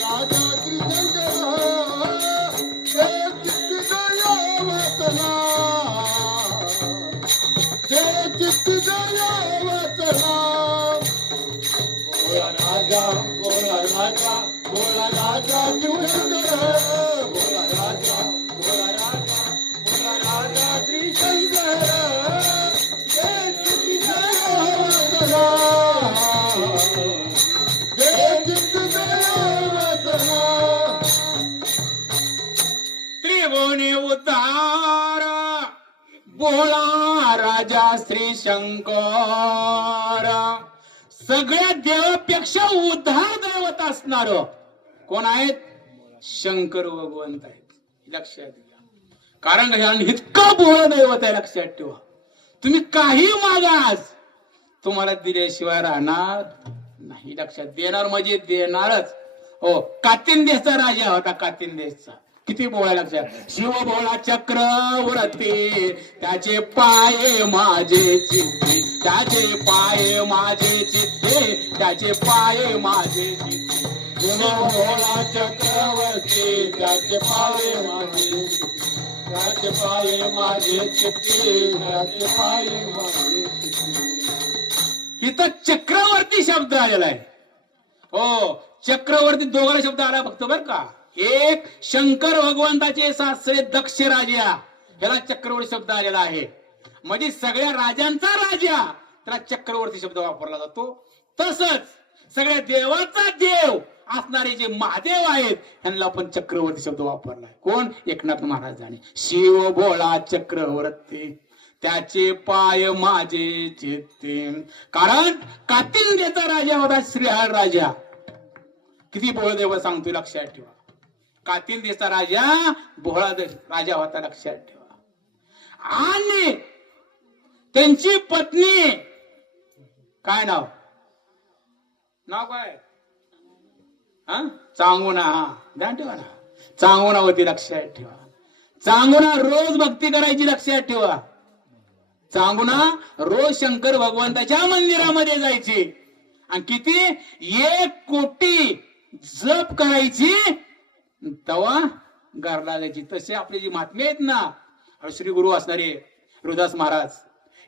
राजा श्रीशंकर श्री शंकर. सगळ्या देवापेक्षा उद्धार दैवत असणार कोण आहेत? शंकर भगवंत आहेत. लक्षात घ्या. कारण इतकं बोळ दैवत आहे लक्षात ठेवा. तुम्ही काही मागास तुम्हाला दिल्याशिवाय राहणार नाही. लक्षात देणार म्हणजे देणारच. हो कातिंदेचा राजा होता कातिंदेचा. किती बोळा लक्षात शिवबोळा चक्रवर्ती त्याचे पाय माझे चित्ते त्याचे पाय माझे चित्ते त्याचे पाय माझे चित्ते शिवबोळा चक्रवर्ती त्याचे पाय माझे त्याचे पाय माझे चित्ते त्याचे पाय माझे इथं चक्रवर्ती शब्द आलेला आहे. हो चक्रवर्ती दोघांना शब्द आला फक्त बर का? एक शंकर भगवंताचे सासरे दक्ष राजा. याला चक्रवर्ती शब्द आलेला आहे. म्हणजे सगळ्या राजांचा राजा. त्याला चक्रवर्ती शब्द वापरला जातो. तसंच सगळ्या देवाचा देव असणारे जे महादेव आहेत त्यांना पण चक्रवर्ती शब्द वापरलाय. कोण? एकनाथ महाराजांनी शिव भोळा चक्रवर्ती. त्याचे पाय माझे चेते कारण कातिंद्याचा राजा होता श्रीहर राजा. किती बोल देव सांगतोय लक्षात ठेवा. कातिंदेचा राजा भोळा राजा होता लक्षात ठेवा. आणि त्यांची पत्नी काय नाव? नाव काय? हा? चांगुना. हा ध्यान ठेवा ना. चांगुना होती लक्षात ठेवा. चांगुना रोज भक्ती करायची लक्षात ठेवा. चांगुना रोज शंकर भगवंताच्या मंदिरामध्ये जायची. आणि किती? एक कोटी जप करायची तवा घरला जायची तसे आपली जी महात्मे आहेत ना श्री गुरु असणारे रुदास महाराज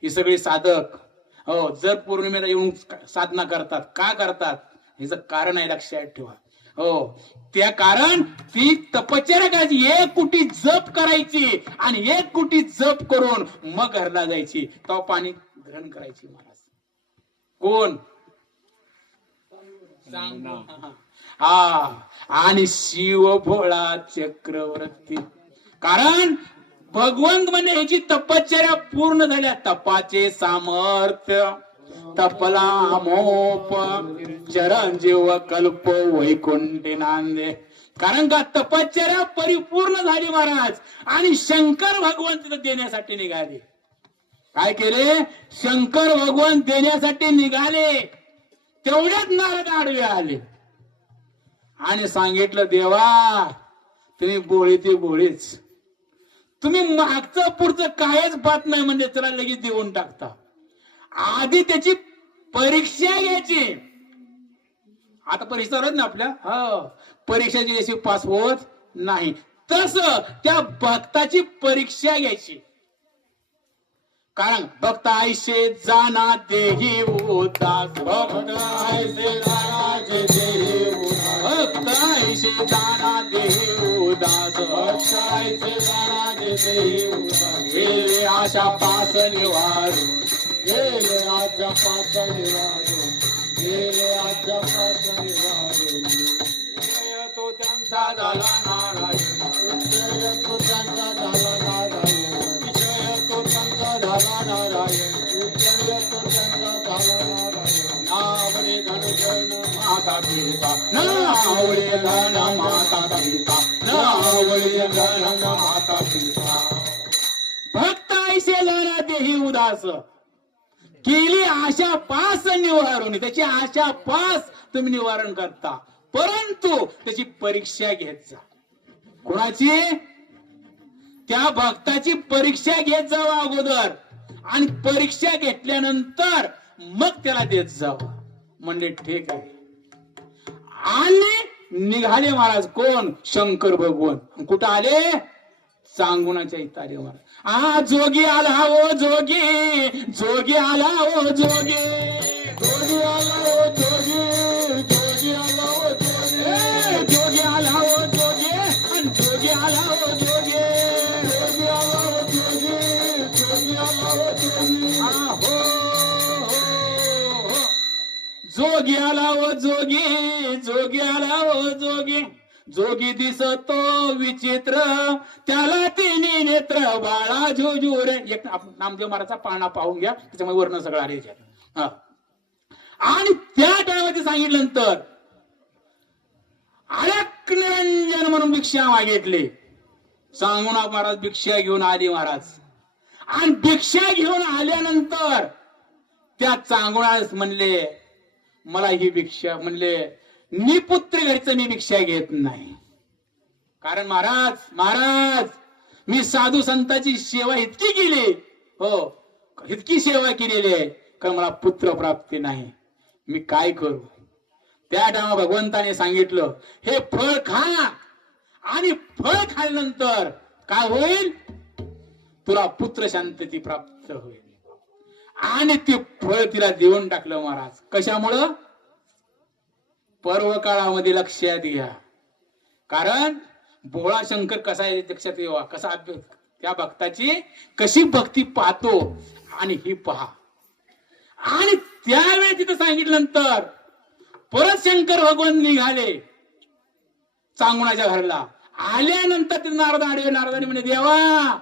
ही सगळी साधक हो जर पौर्णिमेला येऊन साधना करतात का करतात? ह्याचं कारण आहे लक्षात ठेवा. हो त्या कारण ती तपश्चर्या करायची एक कुटी जप करायची आणि एक कुटी जप करून मग घरला जायची. तो पाणी ग्रहण करायची महाराज. कोण? सांगू. हा आणि शिव भोळा चक्रवर्ती. कारण भगवंत म्हणजे ह्याची तपश्चर्या पूर्ण झाल्या. तपाचे सामर्थ्य तपला मोप चरंजीव कल्प वैकुंठ नांदे. कारण का तपश्चर्या परिपूर्ण झाली महाराज आणि शंकर भगवंत देण्यासाठी निघाले. काय केले? शंकर भगवंत देण्यासाठी निघाले. तेवढ्याच नारद आडवे आले. आणि सांगितलं देवा तुम्ही बोळी ती बोळीच. तुम्ही मागचं पुढचं काहीच पाहत नाही म्हणजे त्याला लगेच देऊन टाकता. आधी त्याची परीक्षा घ्यायची. आता परीक्षा राहत ना आपल्या? हो. परीक्षाची पास होत नाही. तस त्या भक्ताची परीक्षा घ्यायची. कारण भक्त आयशे जाना देही उदास. भक्त आयशे जाना देही उदास. भक्त आयशे जाना देही उदास. भक्त आयशे जाना देही उदास. गेले आशा पास निवार गेले आशा पास निवार गेले आशा पास निवार तो त्यांचा झाला नारायण. तो त्यांचा झाला नारायण. माता पिता नावळे माता पिता नावळे माता पिता भक्त ऐसे देही उदास केली आशा पास निवारून त्याची आशा पास तुम्ही निवारण करता परंतु त्याची परीक्षा घेत जा कोणाची त्या भक्ताची परीक्षा घेत जावा अगोदर आणि परीक्षा घेतल्यानंतर मग त्याला देत जावं म्हणजे ठीक आहे. आले निघाले महाराज कोण? शंकर भगवान. कुठं आले? सांगुणाच्या इतारे महाराज आ जोगी आला ओ जोगी. जोगी आला ओ जोगी. जोगी आला ओ जोगी. जोग्याला ओ जोगी जोग्याला ओ जोगी. जोगी दिसतो विचित्र त्याला तिने नेत्र बाळा झुजूर. एक नामदेव महाराजचा पाळणा पाहून घ्या त्याच्यामुळे वर्ण सगळं आले हा. आणि त्या टायमाचे सांगितल्यानंतर अलक निरंजन म्हणून भिक्षा मागितली. सांगून महाराज भिक्षा घेऊन आली महाराज. आणि भिक्षा घेऊन आल्यानंतर त्या चांगुणास म्हणले मला ही भिक्षा म्हणले निपुत्र घरचं मी भिक्षा घेत नाही. कारण महाराज महाराज मी साधू संतांची सेवा इतकी केली. हो इतकी सेवा केलेली आहे कारण मला पुत्र प्राप्ती नाही. मी काय करू? त्या टायमा भगवंताने सांगितलं हे फळ खा. आणि फळ खाल्ल्यानंतर काय होईल? तुला पुत्र शांतती प्राप्त होईल. आणि ते फळ तिला देऊन टाकलं महाराज. कशामुळं? पर्व काळामध्ये लक्षात घ्या कारण भोळा शंकर कसा आहे लक्षात येवा कसा त्या भक्ताची कशी भक्ती पाहतो आणि ही पहा. आणि त्यावेळी तिथं सांगितल्यानंतर परत शंकर भगवान निघाले. चांगुणाच्या घरला. आल्यानंतर ते नारद आडवे नारदाने म्हणे देवा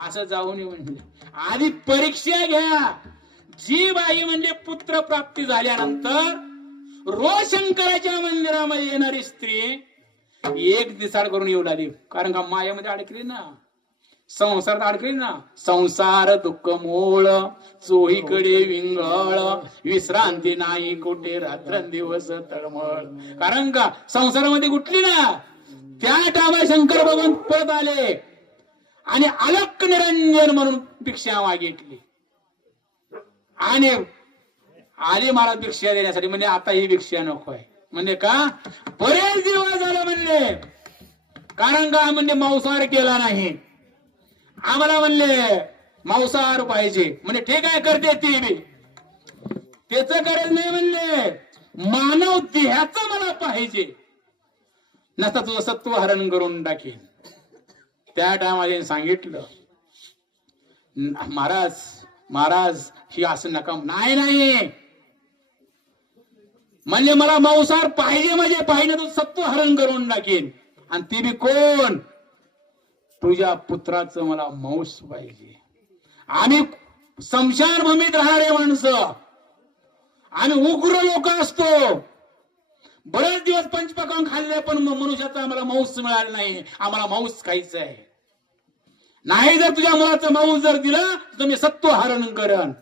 असं जाऊन नये आधी परीक्षा घ्या. जी बाई म्हणजे पुत्र प्राप्ती झाल्यानंतर रोज शंकराच्या मंदिरामध्ये येणारी स्त्री एक दिसाड करून येऊ लागली. कारण का मायामध्ये अडकली ना. संसारात अडकली ना. संसार दुःख मोळ चोहीकडे विंगळ विश्रांती नाही कुठे रात्र दिवस तळमळ. कारण का संसारामध्ये गुटली ना. त्या टायमा शंकर भगवान परत आले. आणि अलक निरंजन म्हणून भिक्षा मागितली. आणि आली मला भिक्षा देण्यासाठी म्हणजे आता ही भिक्षा नको आहे म्हणजे का? बरेच दिवस झालं म्हणले. कारण का म्हणजे मांसाहार केला नाही? आम्हाला म्हणले मांसाहार पाहिजे. म्हणजे ठीक आहे करते ती मी. त्याच गरज नाही म्हणले. मानव देहाच मला पाहिजे. नसता तुझं सत्व हरण करून टाकेन. त्या टायमाला सांगितलं. महाराज महाराज ही असं नका नाही नाही. म्हणजे मला मांसार पाहिजे म्हणजे पाहिजे तो सत्व हरण करून टाकेन. आणि ते बी कोण? तुझ्या पुत्राचं मला मांस पाहिजे. आम्ही समशान भूमीत राहणारे माणसं. आम्ही उग्र लोक असतो. बरेच दिवस पंचपकान खाल्ले पण मनुष्याचा आम्हाला मांस मिळाला नाही. आम्हाला मांस खायचं आहे नाही जर तुझ्या मुलाचं मांस जर दिलं तर मी सत्व हरण करण.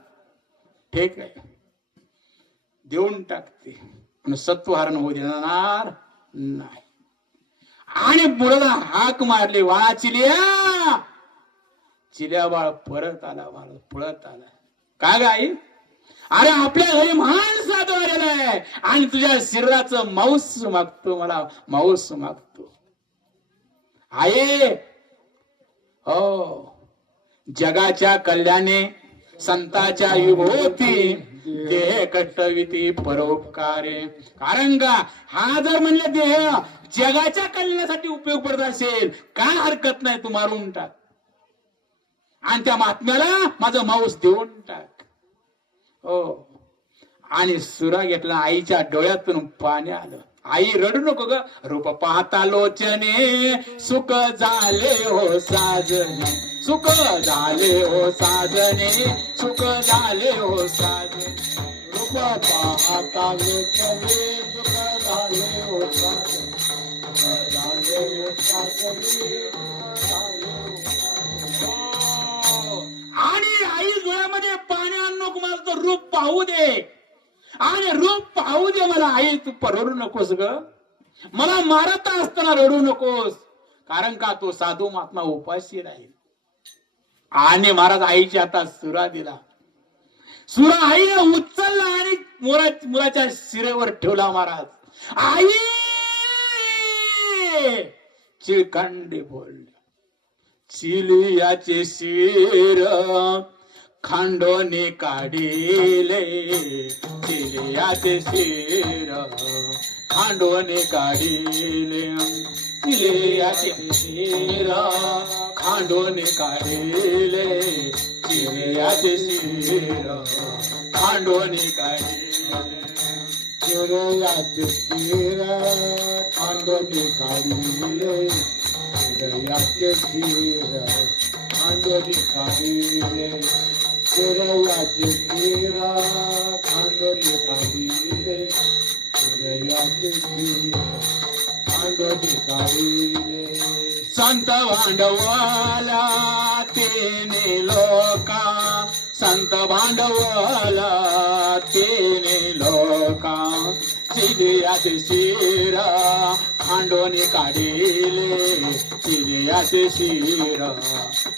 ठीक आहे देऊन टाकते. पण सत्व हरण होऊ देणार नाही. आणि मुलाला हाक मारली वाळा चिलिया. चिल्या बाळ परत आला बाळ पळत आला. काय गाई अरे आपल्या घरी महान साधू आलेला आहे. आणि तुझ्या शरीराचं मांस मागतो मला मांस मागतो. आहे. हो. जगाच्या कल्याणे संताच्या विभूती. देह कटविती परोपकारे. कारण का? हा जर म्हणलं देह जगाच्या कल्याणासाठी उपयोग पडत असेल काय हरकत नाही तू मारून टाक आणि त्या महात्म्याला माझं मांस देऊन टाक. हो. आणि सुरा घेतला आईच्या डोळ्यातून पाणी आलं. आई रडू नको ग. रूप पाहता लोचने सुख झाले हो साजने. सुख झाले हो साजने सुख झाले हो साजने. रूप पाहता लोचने सुख झाले होता झाले होता झाले आणि आई डोळ्यामध्ये पाण्या नको मला तर रूप पाहू दे. आणि रूप पाहू दे मला आई तू प- नकोस ग. मला मारत असताना रडू नकोस. कारण का तो साधू महात्मा उपाशी राहील आणि महाराज आईची आता सुरा दिला. सुरा आईने उचलला आणि मोरा मुलाच्या शिरेवर ठेवला महाराज. आई! चिळखंडे बोलले चिलियाचे शिर खांडोने काढिले चिलियाचे शिर. खांडोने काढिले चिलियाचे शिर. खांडोने काढिले चिलियाचे शिर. खांडोने काढिले चिरयाचे चिर कांदोनी काढिले चिरयाचे चिर कांदोनी काढिले चिरयाचे चिर कांदोनी काढिले चिरयाचे चिर काढिले संत भांडवला तेने लोका. संत भांडवला तेने लोका. चिलियाचे शिरा खांडोनी काढिले. चिलियाचे शिरा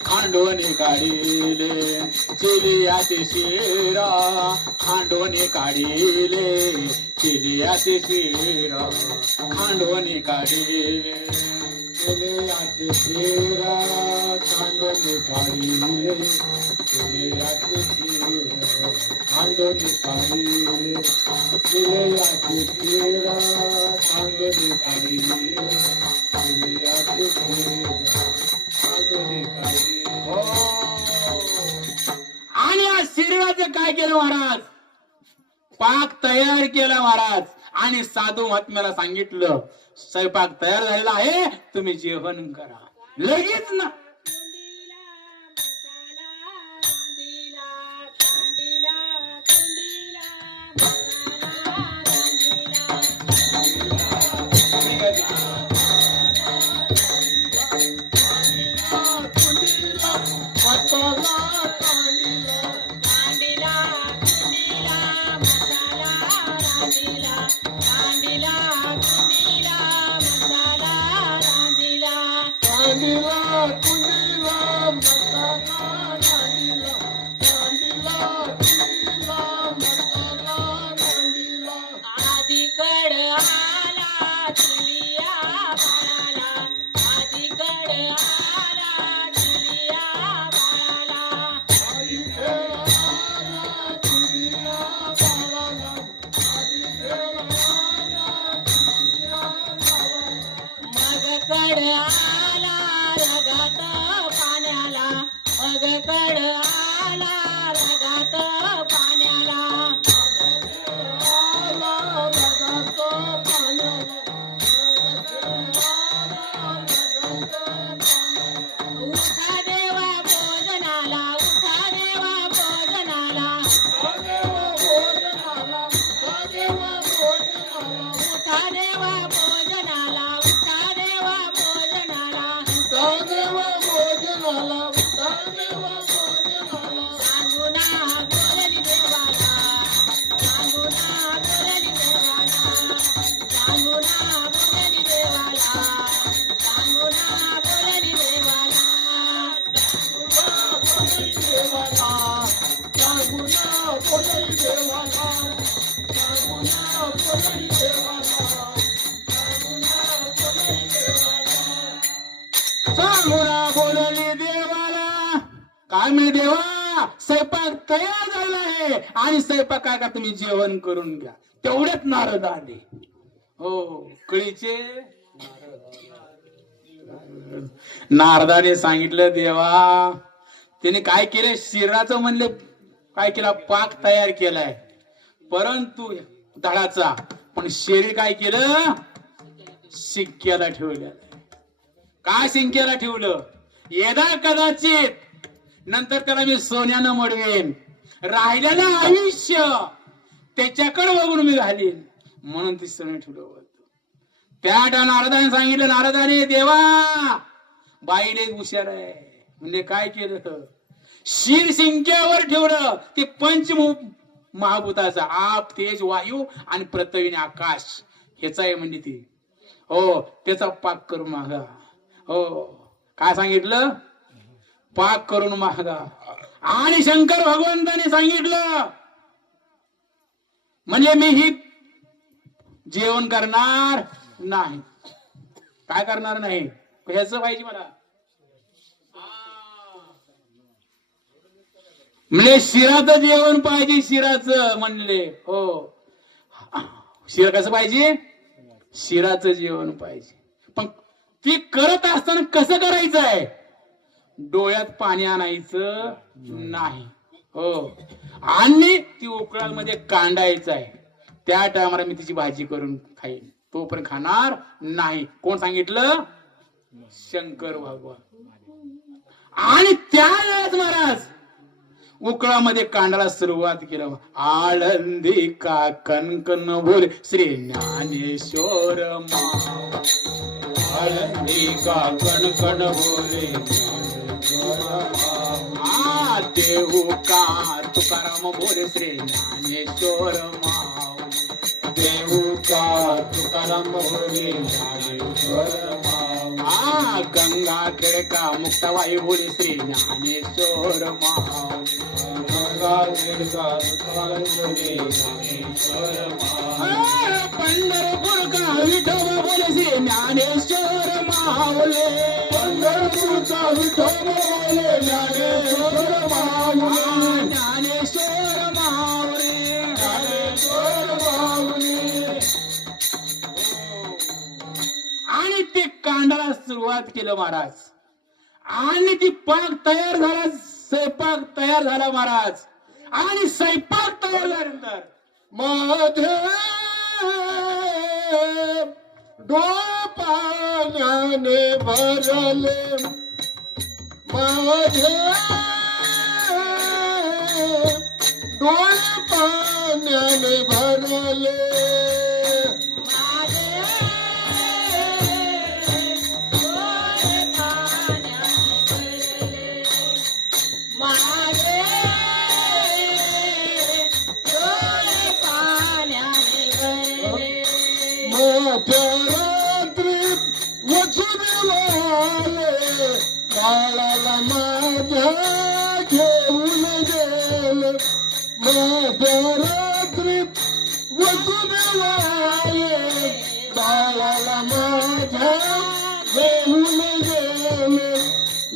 खांडोनी काढिले. चिलियाचे शिरा खांडोनी काढिले. चिलियाचे शिरा खांडोनी काढिले. चिरयाचे चिर कांदोनी काढिले चिरयाचे चिर कांदोनी काढिले चिरयाचे चिर कांदोनी काढिले चिरयाचे चिर कांदोनी काढिले आणि आज शरीराचं काय केलं महाराज? पाक तयार केला महाराज. आणि साधू महात्म्याला सांगितलं स्वयंपाक तयार झालेला आहे तुम्ही जेवण करा. लगेच ना. रांधीला कांडीला कुंडीला आम्ही देवा स्वयंपाक तयार झाला आहे. आणि स्वयंपाक काय का तुम्ही जेवण करून घ्या. तेवढेच नारद आले. हो कळीचे? नारदाने सांगितलं देवा त्याने काय केलं? शिराचं म्हणले काय केला? पाक तयार केलाय. परंतु दळाचा. पण शेरी काय केलं? शिक्क्याला ठेवलं काय शिंक्याला ठेवलं? येदा कदाचित नंतर त्याला मी सोन्यानं मडवेन. राहिलेलं आयुष्य त्याच्याकडे बघून मी घालीन. म्हणून ती सोने ठेवलं त्या नारदाने सांगितलं नारदाने देवा बाईले हुशार आहे. म्हणजे काय केलं शिर शिंक्यावर ठेवलं ते पंच महाभूताचा आप तेज वायू आणि प्रतविने आकाश. ह्याचा आहे म्हणजे ती. हो त्याचा पाक करू मागा. हो काय सांगितलं? पाक करून मागा आणि शंकर भगवंताने सांगितलं म्हणजे मी ही जेवण करणार नाही. काय करणार नाही? ह्याच पाहिजे मला. म्हणजे शिराचं जेवण पाहिजे शिराचं म्हणले. हो. शिरा कसं पाहिजे? शिराचं जेवण पाहिजे. पण ती करत असताना कसं करायचं आहे डोळ्यात पाणी आणायचं नाही. हो. आणि ती उकळामध्ये कांडायचं आहे. त्या टायमाला मी तिची भाजी करून खाईन. पण खाणार नाही. कोण सांगितलं? शंकर भगवान. आणि त्या वेळेस महाराज उकळामध्ये कांडाला सुरुवात केलं. आळंदी का कणकण बोल श्री ज्ञानेश्वर आळंदी का कणकण बोले आ देऊ का तुकाराम बोले श्री ज्ञानेश्वर माव देऊ का तुकाराम बोले ज्ञानेश्वर माव आ गंगा खेळका मुक्ताबाई बोले श्री ज्ञानेश्वर माव पंढरपूर का विठोबा बोले ज्ञानेश्वर मावले पंढरपूर का विठोबा बोले ज्ञानेश्वर मावले ज्ञानेश्वर मावले ज्ञानेश्वर मावले आणि ते कांडाला सुरुवात केलं महाराज. आणि ती पाक तयार झाला स्वयंपाक तयार झाला महाराज. आणि स्वयंपाक तयार झाल्यानंतर माझे डोळ भरले. माझे डोळ पाण्याने भरले.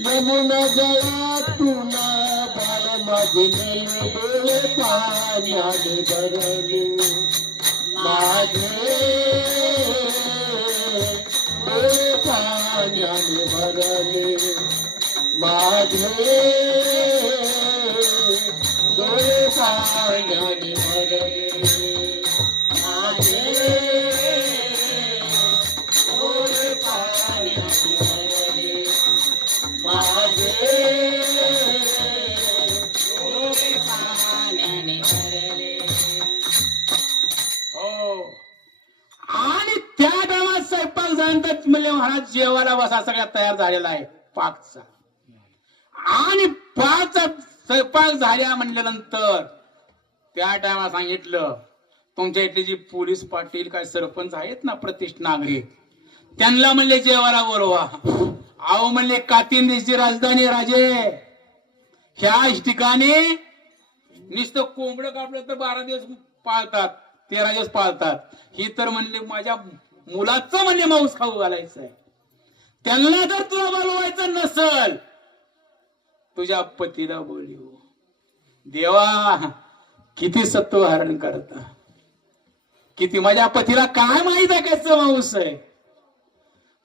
यमुना जळातून बाळ माझे डोळे पाण्याने भरले माझे डोळे पाण्याने भरले माझे डोळे भरले जेवायला सगळ्यात तयार झालेला आहे पाकचा. आणि पाकचा स्वयंपाक झाल्या म्हणल्यानंतर त्या टायमाला सांगितलं तुमच्या इथले जे पोलीस पाटील काय सरपंच आहेत ना प्रतिष्ठ नागरिक त्यांना म्हणले जेवायला बोलवा. अहो म्हणले कातिंदीची राजधानी राजे. ह्या ठिकाणी नुसतं कोंबडं कापलं तर बारा दिवस पाळतात तेरा दिवस पाळतात. ही तर म्हणले माझ्या मुलाचं म्हणले मांस खाऊ घालायचं आहे त्यांना जर तुला बोलवायचं नसल तुझ्या पतीला बोलिव. देवा किती सत्व हरण करता. किती माझ्या पतीला काय माहीत आहे कसं मांस आहे?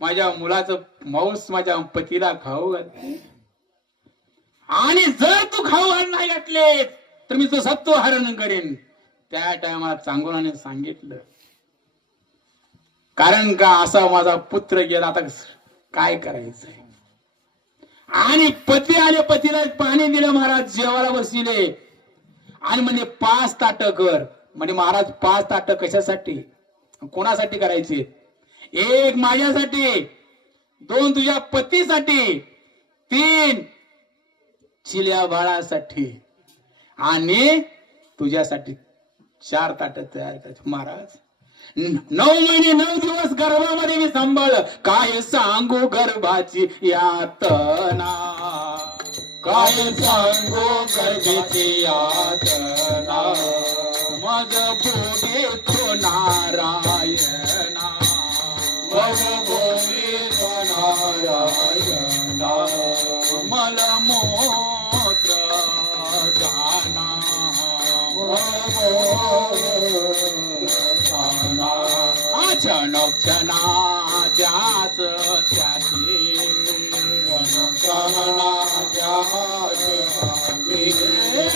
माझ्या मुलाचं मांस माझ्या पतीला खाऊ घालते आणि जर तू खाऊ हरण नाही घातले तर मी तो सत्व हरण करेन. त्या टायमाला चांगोलाने सांगितलं. कारण का असा माझा पुत्र गेला आता काय करायचंय? आणि पती आले पतीला पाणी दिलं महाराज जेवायला बसले. आणि म्हणजे पाच ताट कर. म्हणजे महाराज पाच ताट कशासाठी? कोणासाठी करायची? एक माझ्यासाठी दोन तुझ्या पतीसाठी तीन चिल्या बाळासाठी. आणि तुझ्यासाठी चार ताट तयार करायचे. महाराज नऊ महिने नऊ दिवस गर्भामध्ये मी सांभाळ. काय सांगू गर्भाची यातना? काय सांगू गर्भाची यातना? मग पुढे तो नारायणा.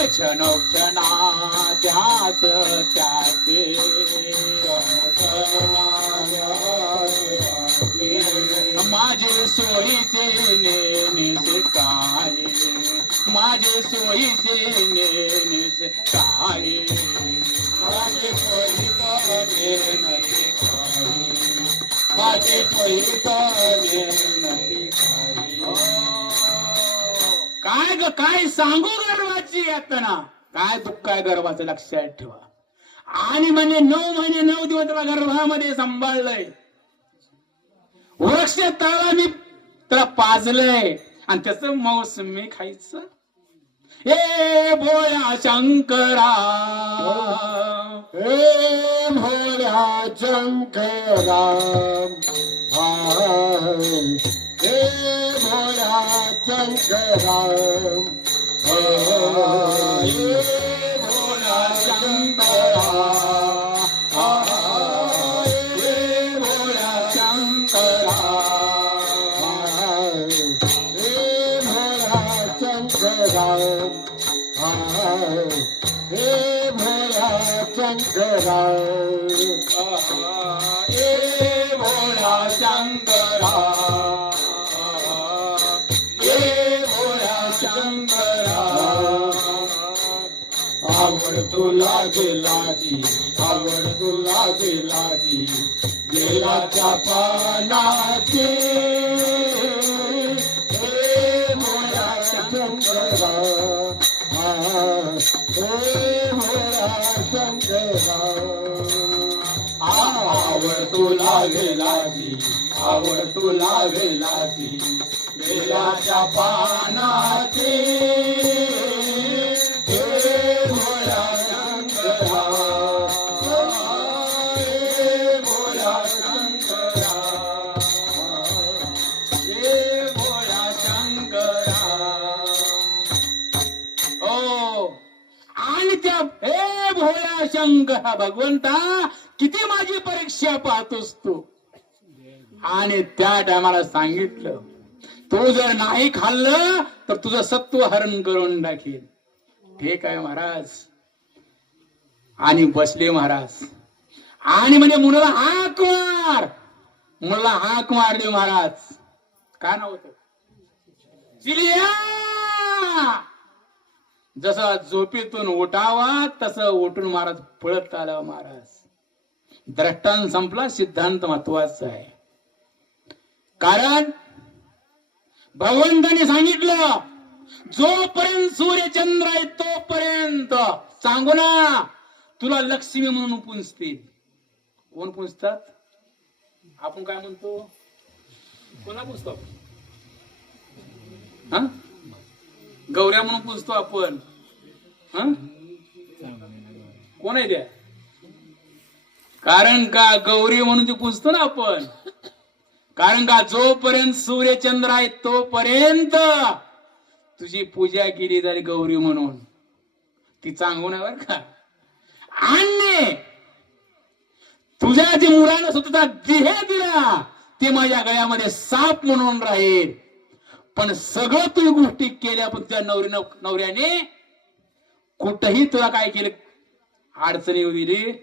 क्षणोक्षणा ध्यास त्याचे माझे सोयीचे नेनेस काय माझे सोयीचे नेनेस काय माझे सोयीचा विनती काय माझे काय ग काय सांगू गर्वाची येताना? काय दुःख आहे गर्वाचं? लक्षात ठेवा. आणि म्हणजे नऊ महिने नऊ दिवस त्याला गर्भामध्ये सांभाळलंय. वृक्ष तळाला मी त्याला पाजलंय. आणि त्याच मौसमी खायचं. ए भोया शंकरा. हे भोया शंकरा. हे भोया शंकरा. गेलाच्या पानाचे हे मोरा शंकरा. हे मोरा शंकरा. आवड तुला गेलाची आवड तुला गेलाची गेलाच्या पानाची. भोळा हा भगवंता किती माझी परीक्षा पाहतोस तू? आणि त्या टायमाला सांगितलं तू जर नाही खाल्लं तर तुझं सत्व हरण करून टाकेल. ठीक आहे महाराज. आणि बसले महाराज. आणि म्हणजे मुलाला हाक मार. मुलाला हाक मारली महाराज. काय नव्हतं चिलिया जसं झोपेतून उठावा तसं उठून महाराज पळत आला महाराज. द्रष्टांत संपला सिद्धांत महत्त्वाचा आहे. कारण भगवंताने सांगितलं जोपर्यंत सूर्यचंद्र आहे तोपर्यंत. सांगू ना तुला लक्ष्मी म्हणून पुंजतील. कोण पुंजतात? आपण काय म्हणतो? कोणा पुजतो हा? गौऱ्या म्हणून पुजतो आपण. कोण आहे त्या? कारण का गौरी म्हणून ती पुजतो ना आपण? कारण का जोपर्यंत सूर्यचंद्र आहे तोपर्यंत तुझी पूजा केली जाईल गौरी म्हणून. ती चांगून नाही बर का. आणि तुझ्या जे मुलानं स्वतःचा देह दिला ते माझ्या गळ्यामध्ये साप म्हणून राहील. पण सगळं तू गोष्टी केल्या पण तुझ्या नवरी नवऱ्याने कुठही तुला काय केलं? अडचणी दिली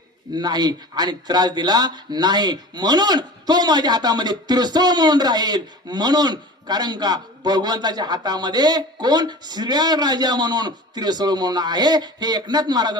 नाही आणि त्रास दिला नाही. म्हणून तो माझ्या हातामध्ये त्रिसळ म्हणून राहील. म्हणून कारण का भगवंताच्या हातामध्ये कोण श्रेय राजा म्हणून त्रिसळ म्हणून आहे हे एकनाथ महाराज